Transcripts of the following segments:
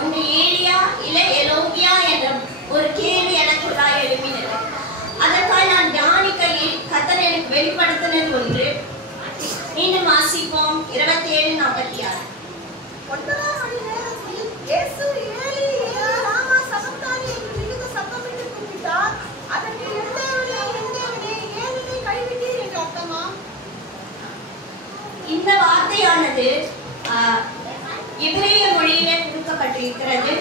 ஒன்று ஏலியா இல்ல எலோகியா என்ற ஒரு கேள்வி எனக்குள்ளாய் எழுப்பினது. வார்த்தையானது எபிரேய மொழியிலே கொடுக்கப்பட்டிருக்கிறது.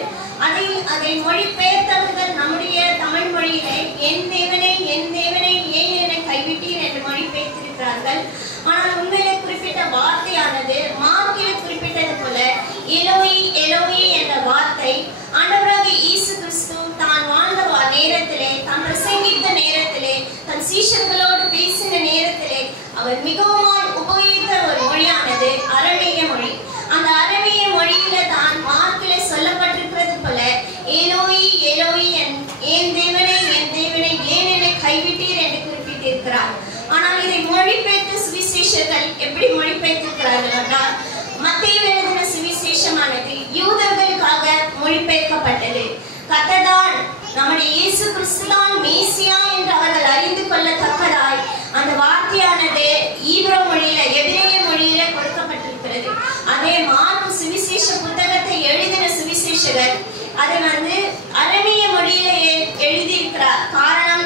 அதை மொழிபெயர்த்தவர்கள் நம்முடைய தமிழ் மொழியிலே என் தேவனை ஏன் என்னை கைவிட்டீர் என்று மொழிபெயர்த்திருக்கிறார்கள். ஆனால் உண்மையிலே குறிப்பிட்ட வார்த்தையானது மார்க்கிலே குறிப்பிட்டது போல எலோயி எலோயி என்ற வார்த்தை ஆண்டவராகிய இயேசு கிறிஸ்து தான் வாழ்ந்த நேரத்திலே, தான் பிரசங்கித்த நேரத்திலே, தன் சீஷர்களோடு பேசின நேரத்திலே அவர் மிகவும் உபயோகித்த ஒரு மொழியானது அரமேய மொழி. அந்த அரமேய மொழியில தான் மார்க்கிலே சொல்லப்பட்டிருக்கிறது போல எலோயி எலோயி என் தேவனை ஏன் என்னை கைவிட்டீர் என்று குறிப்பிட்டிருக்கிறார். ஆனால் இதை மொழிபெயர்த்த சுவிசேஷர்கள் எப்படி மொழிபெயர்த்திருக்கிறார்கள் என்றால், மத்தேயு எழுதின சுவிசேஷமானது யூதர்களுக்காக மொழிபெயர்க்கப்பட்டது. கர்த்தர்தான் நம்முடைய இயேசு கிறிஸ்துதான் மேசியா என்று அவர்கள் அறிந்து கொள்ளத்தக்கதாய் அந்த வார்த்தையானது ஈப்ரோ மொழியில எபிரேய மொழியில கொடுக்கப்பட்டிருக்கிறது. அதே மார்க்கு சுவிசேஷ புத்தகத்தை எழுதின சுவிசேஷகர் அதை அரமேய மொழியில எழுதியிருக்கிறார். காரணம்,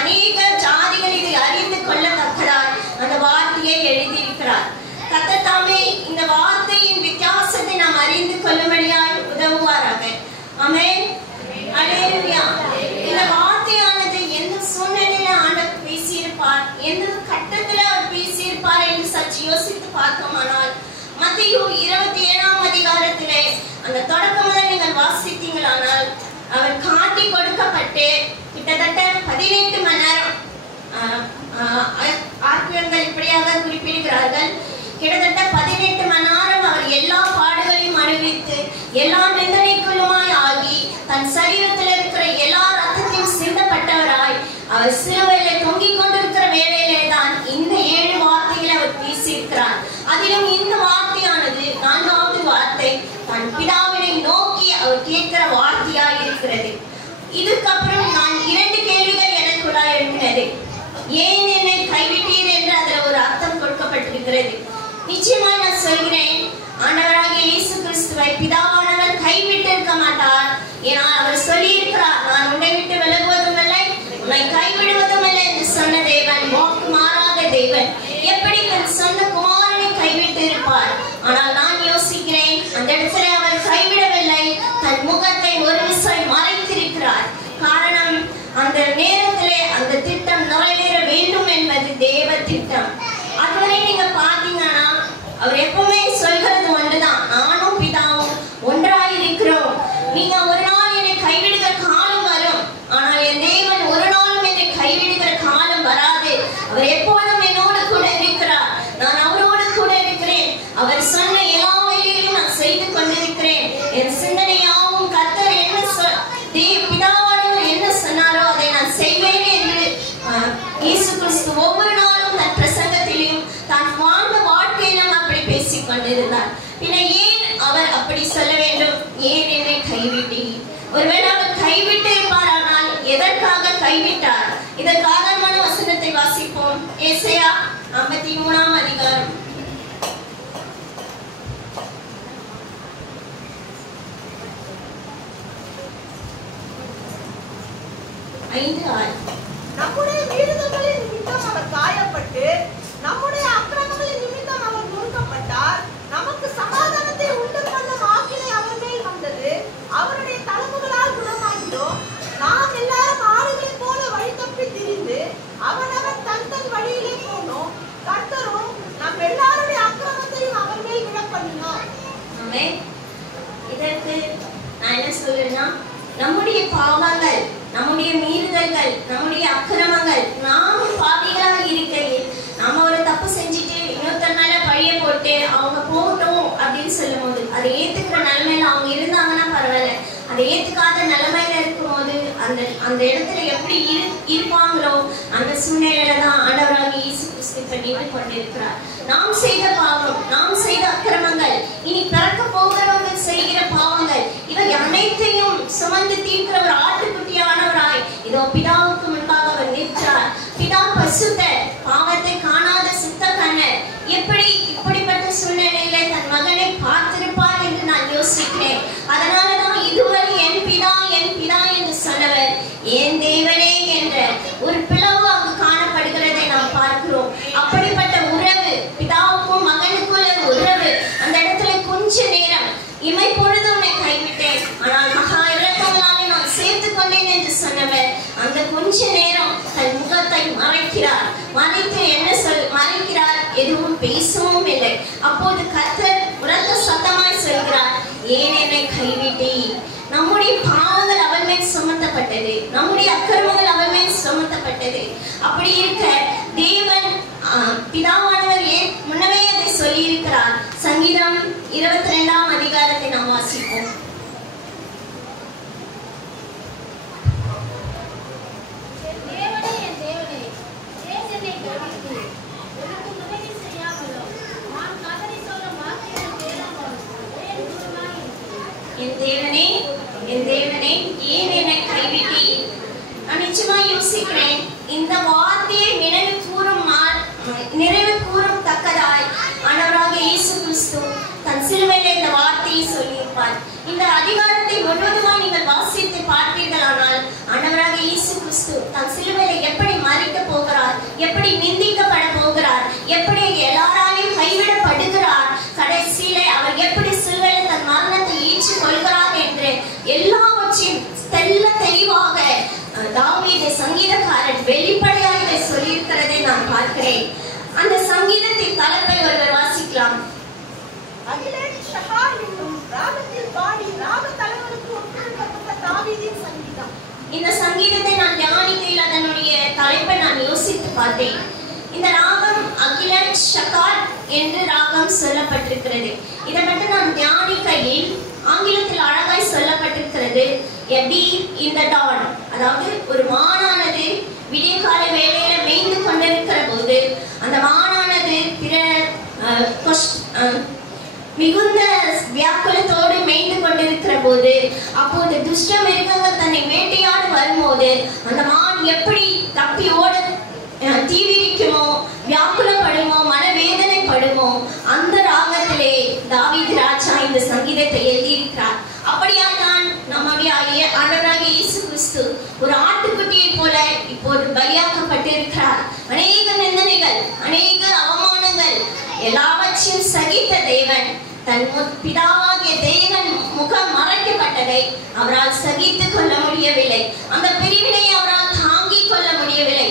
அநேக ஜாதிகள் இதை அறிந்து கொள்ளத்தக்கதாய் அந்த வார்த்தையை எழுதியிருக்கிறார். கர்த்தர் தாமே இந்த வார்த்தையின் வித்தியாசத்தை நாம் அறிந்து கொள்ளும்படியாய் உதவுவாராக. ஆமென். அல்லேலூயா. இந்த வார்த்தையானது எந்த சூழ்நிலையில ஆண்டவர் பேசியிருப்பார், எந்த கட்டத்துல அவர் பேசியிருப்பார் என்று சற்று யோசித்து பார்த்தோமானால், மத்தேயு 27ஆம் அதிகாரத்திலே அந்த தொடக்கம் முதல் நீங்கள் வாசித்தீங்களானால், அவர் காட்டி கொடுக்கப்பட்டு கிட்டத்தட்ட 18 மணி நேரம் ஆர்க்கியங்கள் இப்படியாக குறிப்பிடுகிறார்கள். கிட்டத்தட்ட 18 மணி நேரம் அவர் எல்லா பாடுகளையும் அனுபவித்து எல்லா நிந்தனைக்குள்ளுமாய் ஆகி தன் சரீரத்தில் இருக்கிற எல்லா ரத்தத்தையும் சிந்தப்பட்டவராய் அவர் சிலுவையிலே தொங்கிக் கொண்டிருக்கிற வேளையிலே தான் இந்த 7 வார்த்தைகளை அவர் பேசியிருக்கிறார். அதிலும் இந்த வார்த்தையானது 4வது வார்த்தை தன் பிதாவினை நோக்கி அவர் கேட்கிற வார்த்தையாய் இருக்கிறது. இதுக்கப்புறம் நான் 2 கேள்விகள் எனக்குள்ளாய் எழுப்பினது. ஏன் என்னை கைவிட்டீர் என்று அதில் ஒரு அர்த்தம் கொடுக்கப்பட்டிருக்கிறது. நிச்சயமா நான் சொல்கிறேன், ஆண்டவராகிய இயேசு கிறிஸ்துவை பிதாவானவர் கைவிட்டு இருக்க மாட்டார். ஏன்னா அவர் சொல்லியிருக்கிறார், நான் உன்னை விட்டு விலகுவதும் இல்லை, உன்னை கைவிடுவதும் இல்லை என்று சொன்ன தேவன் வாக்கு மாறாத தேவன். எப்படி தன் சொந்த குமாரனை கைவிட்டு இருப்பார்? ஆனால் நான் யோசிக்கிறேன், அந்த இடத்துல அவர் கைவிடவில்லை, தன் முகத்தை ஒரு விசை மறைத்திருக்கிறார். காரணம், அந்த நேரத்திலே அந்த திட்டம் நிறைவேற வேண்டும் என்பது தேவ திட்டம். அதுவரை நீங்க பாத்தீங்கன்னா அவர் எப்பவுமே சொல்கிறது ஒன்றுதான், நானும் பிதாவும் ஒன்றாயிருக்கிறோம். நீங்க ஒரு நாள் என்னை கைவிடுகிற காலம் வரும், ஆனால் என் தேவன் ஒரு நாளும் என்னை கைவிடுகிற காலம் வராது. அவர் எப்போதும் என்னோடு கூட இருக்கிறார், நான் அவரோடு கூட இருக்கிறேன். அவர் சொன்ன எல்லா வேலைகளையும் நான் செய்து கொண்டிருக்கிறேன். என் சிந்தனையாவும் கர்த்தர் என்ன பிதாவானவர் என்ன சொன்னாரோ அதை நான் செய்வேன் என்று இயேசு கிறிஸ்து ஒவ்வொரு நாளும் தன் பிரசங்கத்திலும் தான் வாழ்ந்த வாழ்க்கையிலும் அப்படி பேசிக் கொண்டிருந்தார். பின்ன ஏன் அவர் அப்படி சொல்ல வேண்டும்? ஏன் என்னை கைவிட்டீர்? ஒருவேளை அவர் கைவிட்டு இருப்பாரானால் எதற்காக கைவிட்டார்? இதற்கு ஆதாரமான வசனத்தை வாசிப்போம். ஏசாயா 53ஆம் அதிகாரம் 5:6. நம்முடைய மீறுதல்களின் நிமித்தம் அவர் காயப்பட்டு, நம்முடைய அக்கிரமங்களின் நிமித்தம் அவர் நொறுக்கப்பட்டார். நமக்கு சமாதானத்தை உண்டு பண்ணும் ஆக்கினை அவர் மேல் வந்தது. அவருடைய தழும்புகளால் குணமாகிறோம். நாம் எல்லாரும் ஆடுகளைப் போல வழி தப்பி திரிந்து அவனவன் தன் வழியிலே போனோம். கர்த்தரும் நம் எல்லாருடைய அக்கிரமத்தையும் அவர் மேல் விழ பண்ணினார். ஆமென். இதற்கு நான் என்ன சொல்றேன்னா, நம்முடைய பாவங்கள், நம்முடைய மீறுதல்கள், நம்முடைய அக்கிரமங்கள், நாம் பாவிகளாக இருக்கையில் நாம ஒரு தப்பு செஞ்சுட்டு இன்னொருத்தர் மேல பழிய போட்டு அவங்க போகட்டும் அப்படின்னு சொல்லும் போது, அதை ஏத்துக்கிற நிலைமையில அவங்க இருந்தாங்கன்னா பரவாயில்ல, அதை ஏத்துக்காத நிலைமையில இருக்கும் போது அந்த இடத்துல எப்படி இருப்பாங்களோ அந்த சூழ்நிலையில தான் ஆண்டவராகிய இயேசு கிறிஸ்து நின்று கொண்டிருக்கிறார். நாம் செய்த பாவம், நாம் செய்த அக்கிரமங்கள், இனி பிறக்க போகிறவர்கள் செய்கிற பாவங்கள், இவை அனைத்தையும் சுமந்து தீர்க்கிற ஒரு ஆட்டுக்குட்டியானவராய் இதோ பிதாவுக்கு முன்பாக அவர் நிற்கிறார். பிதா பரிசுத்தர், பாவத்தை காணாத சுத்த கண்ணர். எப்படி இப்படிப்பட்ட சூழ்நிலையில தன் மகனை பார்த்திருப்பார் என்று நான் யோசிக்கிறேன். அதனாலதான் இதுவரை என் பிதா என்று சொன்னவர் என் தேவனே என்ற ஒரு பிளவு அங்கு காணப்படுகிறதை நாம் பார்க்கிறோம். அப்படிப்பட்ட உறவு, பிதா சொன்னவர் அந்த கொஞ்ச நேரம் தன் முகத்தை மறைக்கிறார். மறைத்து என்ன மறைக்கிறார்? எதுவும் பேசவும் இல்லை. அப்போது கர்த்தர் உரத்த சத்தமாய் சொல்கிறார், ஏன் என்னை கைவிட்டீ? நம்முடைய பாவங்கள் அவர் மேல் சுமத்தப்பட்டது, நம்முடைய அக்கிரமங்கள் அவர் மேல் சுமத்தப்பட்டது. அப்படி இருக்க தேவன் பிதாவானவர் முன்னமே அதை சொல்லி இருக்கிறார். சங்கீதம் 22ஆம் அதிகாரத்தை நாம் வாசிப்போம். என் தேவனே, என் தேவனே, ஏன் என்னை கைவிட்டீர்? நான் நிச்சயமா யோசிக்கிறேன், இந்த வார்த்தையை நிறைவு கூறும் தக்கதாய் ஆண்டவராக இயேசு கிறிஸ்து தன் சிலுவையில் இந்த வார்த்தையை சொல்லியிருப்பார். இந்த அதிகாரத்தை முழுவதுமாய் நீங்கள் வாசித்து பார்ப்பீர்களானால் ஆண்டவராக இயேசு கிறிஸ்து தன் சிலுவையில் எப்படி மறிக்க போகிறார், எப்படி நிந்திக்கப்பட போகிறார், எப்படி எல்லாராலையும் கைவிடப்படுகிறார், கடைசியிலே அவர் எப்படி சிலுவையில் தன் மரணத்தை ஏற்றுக் கொள்கிறார் என்று எல்லாவற்றையும் தெல்ல தெளிவாக தாவீது சங்கீதக்காரன் வெளிப்படையாக இதை சொல்லியிருக்கிறதை நான் பார்க்கிறேன். அந்த சங்கீதத்தின் தலைப்பை ஒருவர் வாசிக்கலாம். இந்த சங்கீதத்தை நான் தியானிக்கையில் அதனுடைய தலைப்பை நான் யோசித்து பார்த்தேன். இந்த ராகம் அகிலன் ஷகார் என்று ராகம் சொல்லப்பட்டிருக்கிறது. இதை மட்டும் நான் தியானிக்கையில் ஆங்கிலத்தில் அழகாய் சொல்லப்பட்டிருக்கிறது, a deer in the dawn. அதாவது ஒரு மானானது விடிய கால வேளையில மேய்ந்து கொண்டிருக்கிற போது அந்த மானானது மிகுந்த வியாக்குலத்தோடு மேய்ந்து கொண்டிருக்கிற போது, அப்போது துஷ்ட மிருகங்கள் தன்னை வேட்டையாடு வரும்போது அந்த மான் எப்படி தப்பி ஓட தீவிரிக்குமோ, வியாக்குலப்படுமோ, மனவேதனைப்படுமோ, அந்த ராகத்திலே தாவீது ராஜா இந்த சங்கீதத்தை எழுதியிருக்கிறார். அப்படியானால் நம்முடைய ஆண்டவராகிய இயேசு கிறிஸ்து ஒரு ஆட்டுக்குட்டியை போல இப்போது பலியாக்கப்பட்டிருக்கிறார். அநேக நிந்தனைகள், அநேக அவமானங்கள் எல்லாவற்றையும் சகித்த தேவன் தன் பிதாவாகிய தேவன் முகம் மறைக்கப்பட்டதை அவரால் சகித்துக் கொள்ள முடியவில்லை. அந்த பிரிவினை அவரால் தாங்கிக் கொள்ள முடியவில்லை.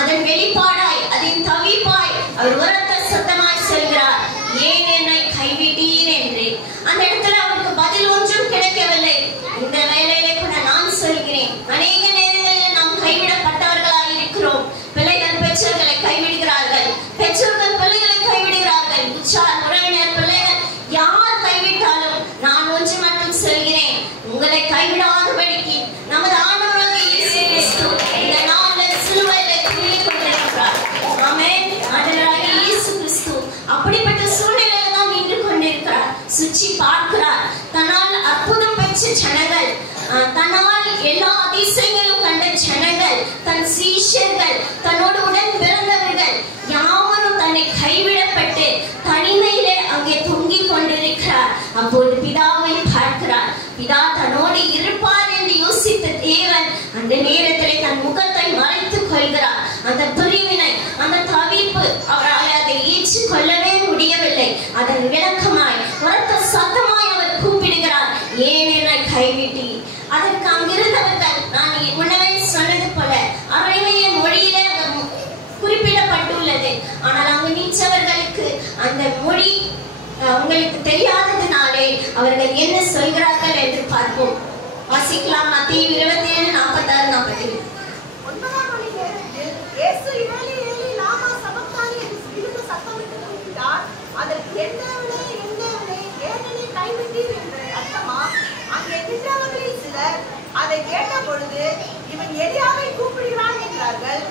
அதன் வெளிப்பாடாய், அதன் தவிப்பாய் அவர் உரத்த சத்தமாய் சொல்கிறார், ஏன் என்னை கைவிட்டீர் என்று. அந்த இடத்துல அவருக்கு பதில் ஒன்றும் கிடைக்கவில்லை. இந்த வேளையிலே கூட நான் சொல்கிறேன், அநேக நேரங்களில் நாம் கைவிடப்பட்டவர்களாய் இருக்கிறோம். பிள்ளைகள் பெற்றோர்களை கைவிடுகிறார்கள், பெற்றோர்கள் பிள்ளைகளை கைவிடுகிறார்கள், உற்றார் உறவினர் பிள்ளைகள் யார் கைவிட்டாலும் நான் ஒன்று மட்டும் சொல்கிறேன், உங்களை கைவிடாதபடிக்கு நமது ஆண்டவராகிய இயேசு கிறிஸ்து இந்த நாளில் சிலுவையிலே துணிந்து கொண்டிருக்கிறார். ஆமென். ஆண்டவராகிய இயேசு கிறிஸ்து அப்படிப்பட்ட சூழ்நிலையில் தான் நின்று கொண்டிருக்கிறார். சுற்றி பார்க்கிறார். தன்னால் அற்புதம் பெற்ற ஜனங்கள், தன்னால் எல்லா அதிசயங்களும் கண்ட ஜனங்கள், தன் சீஷர்கள், தன்னோடு உடன் பிறந்தவர்கள் யாவரும் தன்னை கைவிடப்பட்டு தனிமையிலே அங்கே தொங்கிக் கொண்டிருக்கிறார். அப்போது பிதாவை பார்க்கிறார். பிதா தன்னோடு இருப்பார் என்று யோசித்த தேவன் அந்த நேரத்திலே தன் முகத்தை மறைத்துக் கொள்கிறார். அந்த பிரிவினை, அந்த தவிப்பு அவரால் அதை ஏற்றுக் கொள்ளவே முடியவில்லை. அதன் விளக்கமாய் உரத்த சத்தமாய் அவர் கூப்பிடுகிறார், ஏன் என்னை கைவிட்டி? அதற்கு அங்கிருந்தவர்கள், நான் முன்னமே சொன்னது போல அவருடைய மொழியிலே குறிப்பிடப்பட்டுள்ளது. ஆனால் அங்கு நின்றவர்களுக்கு அந்த மொழி உங்களுக்கு தெரியாததினாலே அவர்கள் என்ன சொல்கிறார்கள் என்று பார்ப்போம். வாசிக்கலாம். மத்தேயு 27:46-47. அதை கேட்ட பொழுது இவன் எலியாவை கூப்பிடுகிறான் என்றார்கள்.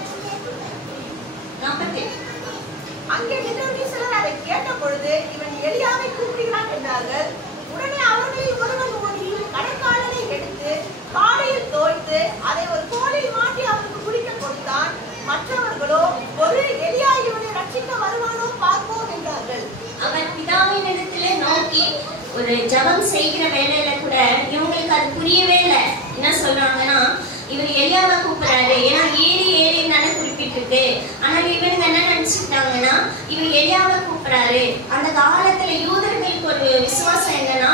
அங்கே நின்றவர்கள் சிலர் அதை கேட்ட பொழுது இவன் எலியாவை கூப்பிடுகிறான் என்றார்கள். உடனே அவர்களில் ஒருவன் ஓடி கடற்காலனை எடுத்து காலையில் தோய்த்து அதை ஒரு கோலில் மாட்டி அவனுக்கு குடிக்க கொடுத்தான். மற்றவர்களோ, ஒரு எலியா இவனை ரட்சிக்க வருவானோ பார்ப்போம் என்றார்கள். அவர் பிதாவின் இடத்திலே நோக்கி ஒரு ஜபம் செய்கிற வேலையில கூட இவங்களுக்கு அது புரியவே இல்லை. என்ன சொல்றாங்கன்னா, இவர் எலியாவை கூப்பிடுறாரு, ஏன்னா ஏறி தானே குறிப்பிட்டிருக்கு. ஆனால் இவனுங்க என்ன நினைச்சுட்டாங்கன்னா, இவர் எலியாவை கூப்பிடுறாரு. அந்த காலத்துல யூதர்களுக்கு ஒரு விசுவாசம் என்னன்னா,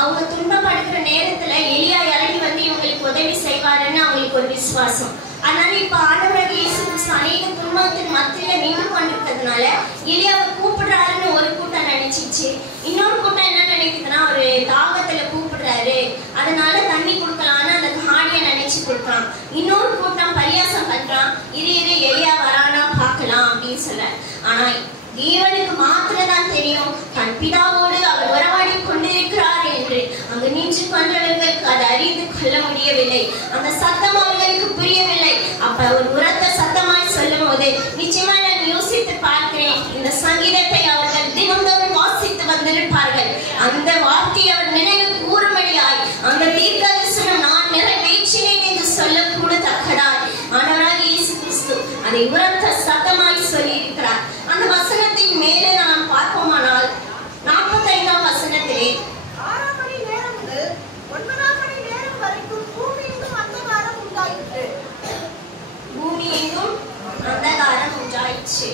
அவங்க துன்பப்படுகிற நேரத்துல எலியா இறங்கி வந்து இவங்களுக்கு உதவி செய்வாருன்னு அவங்களுக்கு ஒரு விசுவாசம். அதனால இப்ப ஆண்டவராகிய இயேசு கிறிஸ்து அநேக துன்பத்தின் மத்தியில நின்று கொண்டிருக்கிறதுனால எலியாவை கூப்பிடுறாருன்னு ஒரு கூட்டம் நினைச்சிச்சு. இன்னொரு கூட்டம் என்ன நினைக்குதுன்னா ஒரு தாகத்துல கூப்பிடுறாரு, அதனால தண்ணி கொடுக்கலான்னு அந்த காணியை நினைச்சு கொடுக்கலாம். இன்னொரு கூட்டம் பரியாசம் பண்றான், இரு எலியா வரானா பார்க்கலாம் அப்படின்னு சொல்ல. ஆனா தேவனுக்கு மாத்திரதான் தெரியும் தன் பிதாவோடு அவர் உறவாடி கொண்டிருக்கிறார் என்று. அங்கு நின்று கொண்டவர்களுக்கு அதை அறிந்து கொள்ள முடியவில்லை. அந்த சத்தம் அவர்களுக்கு புரியவில்லை. அப்ப ஒரு உரத்த சத்தமாய் சொல்லும் போது நிச்சயமா நான் யோசித்து பார்க்கிறேன், இந்த சங்கீதத்தை அவர்கள் தினந்தோறும் வாசித்து வந்திருப்பார்கள். அந்த வார்த்தையை அவர் நினைவு கூறும்படியாய் அந்த தீர்க்கதரிசனம் நான் நிறைவேற்றினேன் என்று சொல்லக்கூடத்தக்கதாய் ஆண்டவராகிய இயேசு கிறிஸ்து அதை உரத்த சத்தமாய் சொல்லி இருக்கிறார். அந்த வசனத்தின் மேலே நாம் பார்ப்போமானால் 45ஆம் வசனத்திலே 6 மணி நேரம் முதல் 9 மணி நேரம் வரைக்கும் பூமி எங்கும் அந்தகாரம் உண்டாயிற்று. பூமி எங்கும் அந்தகாரம் உண்டாயிற்று.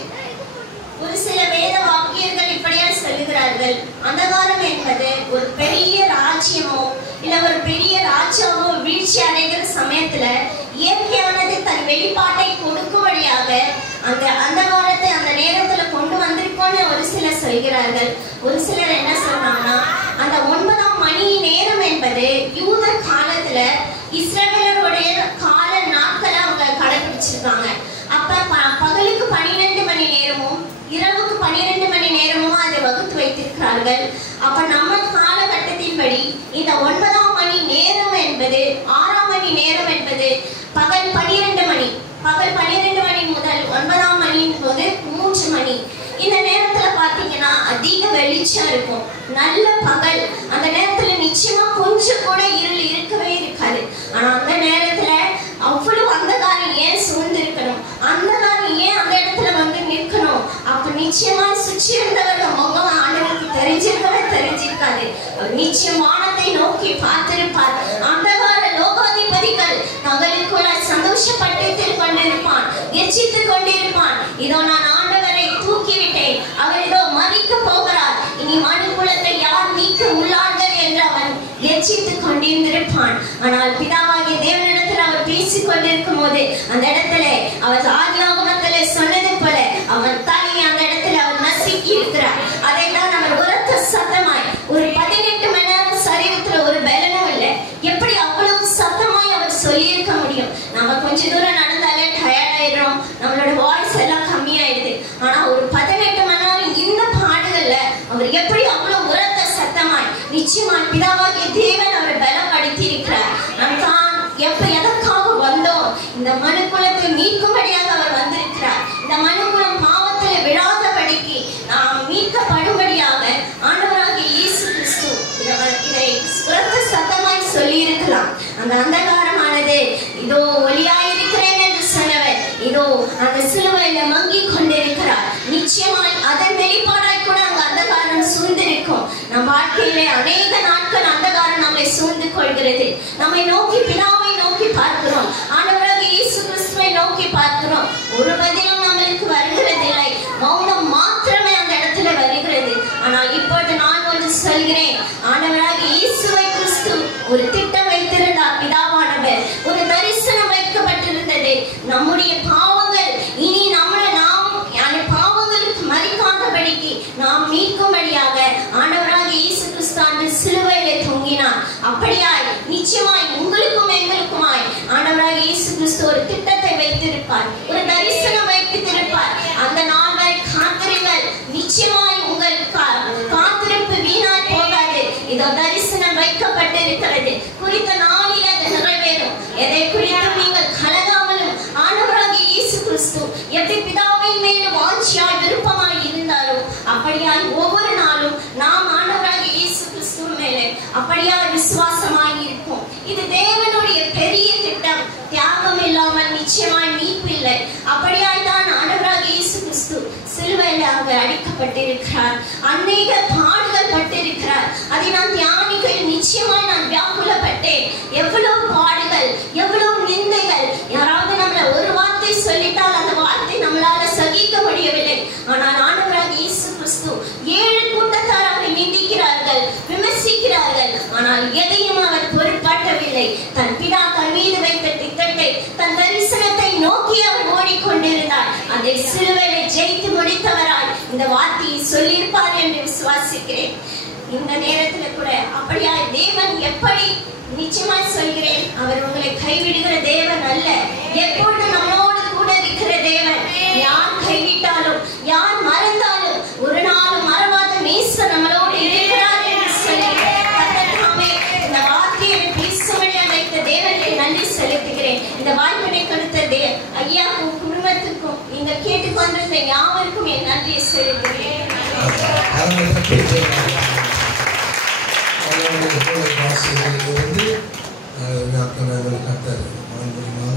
ஒரு சில வேத வாக்கியர்கள் இப்படியா சொல்லுகிறார்கள், அந்தகாரம் என்பது ஒரு பெரிய ராஜ்யமோ இல்ல ஒரு பெரிய ராஜாவோ வீழ்ச்சி அடைகிற சமயத்துல இயற்கையானது தன் வெளிப்பாட்டை கொடுக்கும்படியாக அந்த அந்தகாரத்தை அந்த நேரத்துல கொண்டு வந்திருக்கோன்னு ஒரு சிலர் சொல்கிறார்கள். ஒரு சிலர் என்ன சொல்றாங்கன்னா, அந்த 9ஆம் மணி நேரம் என்பது யூத காலத்துல இஸ்ரவேலருடைய கால நாட்களை அவங்க கடைபிடிச்சிருக்காங்க. அப்ப பகலுக்கு 12 மணி நேரமும் இரவுக்கு 12 மணி நேரமும் அதை வகுத்து வைத்திருக்கிறார்கள். அப்ப நம்ம காலகட்டத்தின்படி இந்த 9ஆம் மணி நேரம் என்பது 6ஆம் மணி நேரம் என்பது பகல் 12 மணி. பகல் 12 மணி முதல் 9ஆம் மணியின் போது 3 மணி. இந்த நேரத்துல பாத்தீங்கன்னா அதிக வெளிச்சம் இருக்கும், நல்ல பகல். அந்த நேரத்துல நிச்சயமா கொஞ்சம் கூட இருள் இருக்கவே இருக்காது. ஆனா அந்த நேரத்துல அவ்வளவு அந்தகாரம் ஏன் சூழ்ந்து இருக்கணும், அந்தகாரம் ஏன் அந்த இடத்துல வந்து நிற்கணும்? அப்ப நிச்சயமா சுற்றி இருந்தவர்கள் முகம் ஆண்டவருக்கு தெரிஞ்சிருக்கவே தெரிஞ்சிருக்காது. நிச்சயம் வானத்தை நோக்கி பார்த்திருப்பார். அந்தகார லோகாதிபதிகள் தங்களுக்குள்ள சந்தோஷப்பட்டு கொண்டிருப்பான், எச்சித்துக் கொண்டிருப்பான். இதோ நான் ஆண்டவரை தூக்கிவிட்டேன், அவர் இதோ மறிக்க போகிறார், இனி மனுக்குலத்தை யார் நீக்க உள்ளார்கள் என்று அவன் எச்சித்துக் கொண்டிருந்திருப்பான். ஆனால் பிதாவாகிய தேவனிடத்தில் அவர் பேசிக் கொண்டிருக்கும் போது அந்த இடத்துல அவர் ஆதியாகமத்திலே சொன்னது போல அவன் தலையை அந்த இடத்துல அவர் நசுக்கி இருக்கிறார். அதை தான் அவர் உரத்த சத்தமாய் ஒரு 18 மணி நேரம் சரீரத்துல ஒரு பலனும் இல்லை, எப்படி அவ்வளவு சத்தமாய் அவர் சொல்லி இருக்க முடியும்? நம்ம கொஞ்ச தூரம் நடந்தாலே டயர்ட் ஆயிடுறோம், நம்மளோட வாய்ஸ் எல்லாம் கம்மியாயிடுது. ஆனா ஒரு 18 மணி நேரம் இந்த பாடுகள்ல அவர் எப்படி அவ்வளவு உரத்த சத்தமாய் நிச்சயமா பிதாவாகிய தேவன் அவரை பலப்படுத்தி இருக்கிறார். நான் எதற்காக வந்தோம்? இந்த மனுக்குலத்தை மீட்கும்படியாக அவர் வந்திருக்கிறார். இந்த மனுக்குலம் பாவத்தில் விழாதபடிக்கு நாம் மீட்கப்படும்படியாக ஆண்டவராகிய இயேசு கிறிஸ்து இதை உரத்த சத்தமாய் சொல்லி இருக்கலாம். அந்த அந்தகாரமானது இதோ ஒளியாயிருக்கிறேன் என்று சொன்னவர் இதோ அந்த சிலுவையில மங்கிக் கொண்டிருக்கிறார். நிச்சயமாய் அதன் வெளிப்பாடாய் கூட அங்க அந்தகாரம் சூழ்ந்திருக்கும். நம் வாழ்க்கையிலே அநேக நாட்கள் அந்தகாரம் நம்மை சூழ்ந்து கொள்கிறது. நம்மை நோக்கி பிதாவை நோக்கி பார்க்கிறோம், ஆண்டவராகிய இயேசு கிறிஸ்துவை நோக்கி பார்க்கிறோம். ஒரு பதிலும் நம்மளுக்கு வருகிறதில்லை, மௌனம் மாத்திரமே அந்த இடத்துல வருகிறது. ஆனால் இப்பொழுது நான் ஒன்று சொல்கிறேன், ஆண்டவராகிய இயேசுவை கிறிஸ்து ஒரு திட்டம் வைத்திருந்தார். பிதாவானவர் ஒரு தரிசனம் வைக்கப்பட்டிருந்தது. நம்முடைய பாவங்கள் இனி நாம் பாவங்களுக்கு மறிக்காதபடிக்கு நாம் மீட்கும்படியாக ஆண்டவராகிய இயேசு கிறிஸ்து அந்த சிலுவையிலே தொங்கினார். அப்படியாய் நிச்சயமாய் உங்களுக்கும் எங்களுக்குமாய் ஆண்டவராகிய இயேசு கிறிஸ்து ஒரு திட்டத்தை வைத்திருப்பார், ஒரு தரிசனம் வைத்திருப்பார். அந்த நாள் வரை காத்திருங்கள், நிச்சயமாய் உங்கள் காத்திருப்பு வீணாய் போகாது. இதோ தரிசனம் வைக்கப்பட்டிருக்கிறது, குறித்த நாளில் அது நிறைவேறும். எதை குறித்தும் நீங்கள் கலங்காமலும் ஆண்டவராகிய இயேசு கிறிஸ்து எப்படி பிதாவின் மேல் வாஞ்சியாய் விருப்பமாய் இருந்தாரோ அப்படியாய் ஒவ்வொரு நாளும் நாம் ஆண்டவராகிய இயேசு கிறிஸ்து மேலே அப்படியாய் விசுவாசமாய் இருப்போம். இது தேவனுடைய பெரிய திட்டம். தியாகம் இல்லாமல் நிச்சயமாய் மீட்பு இல்லை. அப்படியாய் தான் ஆண்டவராகிய இயேசு கிறிஸ்து சிலுவையில் அவர் அடிக்கப்பட்டிருக்கிறார், அநேக பாடுகள் பட்டிருக்கிறார். அதை நான் தியானிக்கையில் நிச்சயமாய் நான் வியாக்குலப்பட்டேன். எவ்வளவு பாடுகள், எவ்வளவு நிந்தைகள். யாராவது நம்மள ஒரு வார்த்தை சொல்லிட்டால் அந்த வார்த்தை நம்மளால சகிக்க முடியவில்லை. ஆனால் ஆண்டவராகிய இயேசு கிறிஸ்து 7 கூட்டத்தார் அவரை நிந்திக்கிறார்கள், விமர்சிக்கிறார்கள். ஆனால் எதையும் அவர் பொருட்படுத்தவில்லை. தன் பிதா தன் மீது வைத்த திட்டத்தை சிலுவையிலே ஜெயித்து முடித்தவராய் இந்த வார்த்தையை சொல்லியிருப்பார் என்று விசுவாசிக்கிறேன். இந்த நேரத்துல கூட அப்படியா தேவன் எப்படி நிச்சயமாய் சொல்கிறேன், அவர் உங்களை கைவிடுகிற தேவன் அல்ல. எப்பொழுதும் நம்மோடு கூட இருக்கிற தேவன். யார் கைவிட்டாலும் யார் மறந்தாலும் ஒரு நாளும் மறவாத நேசர் நம்மளோடு இருக்கிறார் என்று சொல்லி கர்த்தர் இந்த வார்த்தையை பேசும்படியா வைத்த தேவனுக்கு நன்றி செலுத்துகிறேன். இந்த வாய்ப்பினை கொடுத்த ஐயாவுக்கும் குடும்பத்துக்கும் இந்த கேட்டுக்கொண்டிருந்த யாவருக்கும் என் நன்றியை செலுத்துகிறேன். வாசிகளிலிருந்து கர்த்தர் மூலமாக